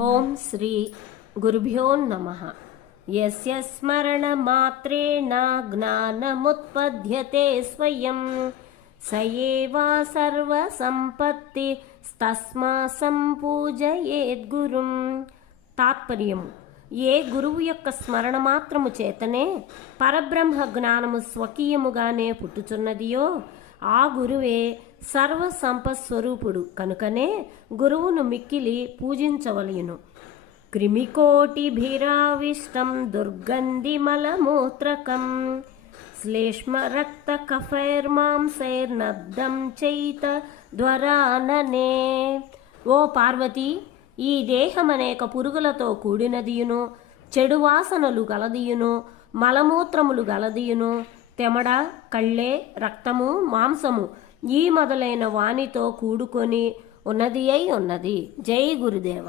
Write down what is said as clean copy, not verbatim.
ఓం శ్రీ గురుభ్యో నమః. యస్య స్మరణమాత్రేణ జ్ఞానముత్పద్యతే స్వయం స ఏవా సర్వసంపత్తి తస్మా సంపూజయేద్గురుం. తాత్పర్యము: ఏ గురువు యొక్క స్మరణ మాత్రము చేతనే పరబ్రహ్మ జ్ఞానము స్వకీయముగానే పుట్టుచున్నదియో ఆ గురువే సర్వ సంపత్స్వరూపుడు కనుకనే గురువును మిక్కిలి పూజించవలయును. క్రిమికోటిభిరావిష్టం దుర్గంధిమలమూత్రకం శ్లేష్మరక్తకఫైర్మాంసైర్నబ్దం చైత ధ్వరాననే. ఓ పార్వతి, ఈ దేహమనేక పురుగులతో కూడినదియును, చెడు వాసనలు గలదియును, మలమూత్రములు గలదియును, తెమడ, కళ్ళే, రక్తము, మాంసము ఈ మొదలైన వానితో కూడుకొని ఉన్నది అయి ఉన్నది. జై గురుదేవ.